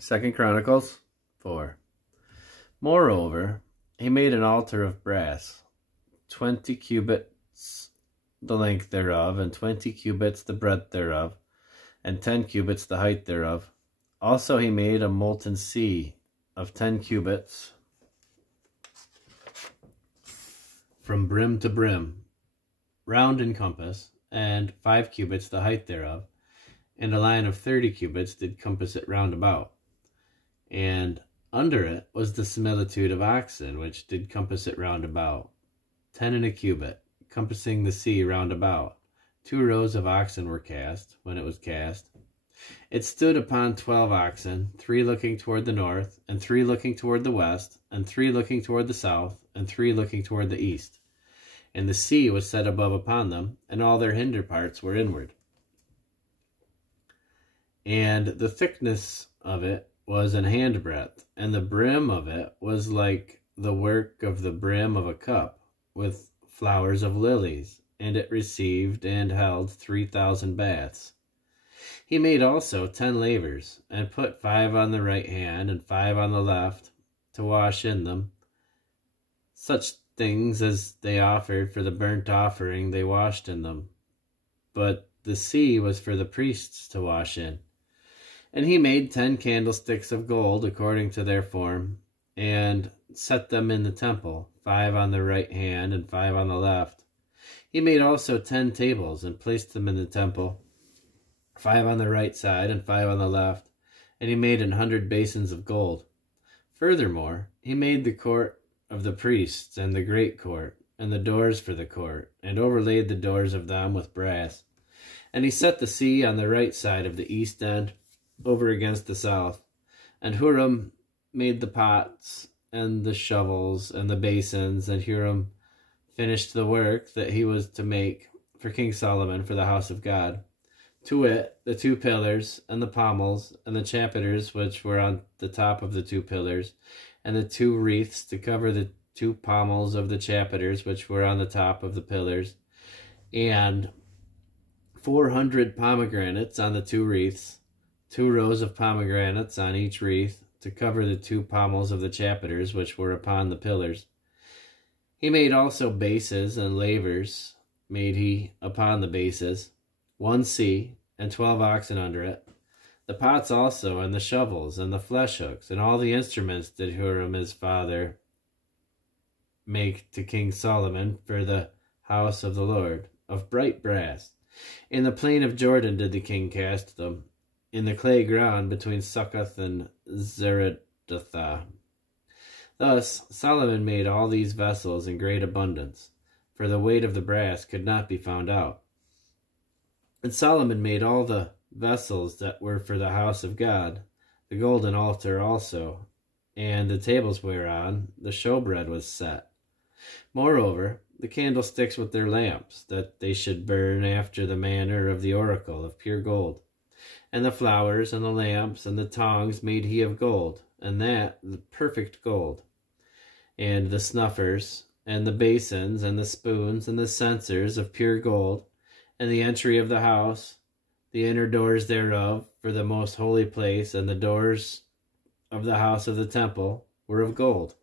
2 Chronicles 4. Moreover, he made an altar of brass, 20 cubits the length thereof, and 20 cubits the breadth thereof, and 10 cubits the height thereof. Also he made a molten sea of 10 cubits from brim to brim, round in compass, and 5 cubits the height thereof, and a line of 30 cubits did compass it round about. And under it was the similitude of oxen, which did compass it round about, 10 and a cubit, compassing the sea round about. 2 rows of oxen were cast, when it was cast. It stood upon 12 oxen, 3 looking toward the north, and 3 looking toward the west, and 3 looking toward the south, and 3 looking toward the east. And the sea was set above upon them, and all their hinder parts were inward. And the thickness of it was an handbreadth, and the brim of it was like the work of the brim of a cup, with flowers of lilies, and it received and held 3,000 baths. He made also 10 lavers, and put 5 on the right hand, and 5 on the left, to wash in them. Such things as they offered for the burnt offering they washed in them. But the sea was for the priests to wash in. And he made 10 candlesticks of gold according to their form, and set them in the temple, 5 on the right hand and 5 on the left. He made also 10 tables, and placed them in the temple, 5 on the right side and 5 on the left. And he made 100 basins of gold. Furthermore, he made the court of the priests, and the great court, and the doors for the court, and overlaid the doors of them with brass. And he set the sea on the right side of the east end, over against the south. And Huram made the pots, and the shovels, and the basins, and Huram finished the work that he was to make for King Solomon for the house of God, to wit, the 2 pillars, and the pommels, and the chapiters which were on the top of the 2 pillars, and the 2 wreaths to cover the 2 pommels of the chapiters which were on the top of the pillars, and 400 pomegranates on the 2 wreaths, 2 rows of pomegranates on each wreath, to cover the 2 pommels of the chapiters which were upon the pillars. He made also bases and lavers, made he upon the bases, 1 sea, and 12 oxen under it. The pots also, and the shovels, and the flesh hooks, and all the instruments did Huram his father make to King Solomon for the house of the Lord, of bright brass. In the plain of Jordan did the king cast them, in the clay ground between Succoth and Zeredathah. Thus Solomon made all these vessels in great abundance, for the weight of the brass could not be found out. And Solomon made all the vessels that were for the house of God, the golden altar also, and the tables whereon the showbread was set. Moreover, the candlesticks with their lamps, that they should burn after the manner of the oracle of pure gold. And the flowers, and the lamps, and the tongs made he of gold, and that the perfect gold. And the snuffers, and the basins, and the spoons, and the censers of pure gold, and the entry of the house, the inner doors thereof, for the most holy place, and the doors of the house of the temple, were of gold.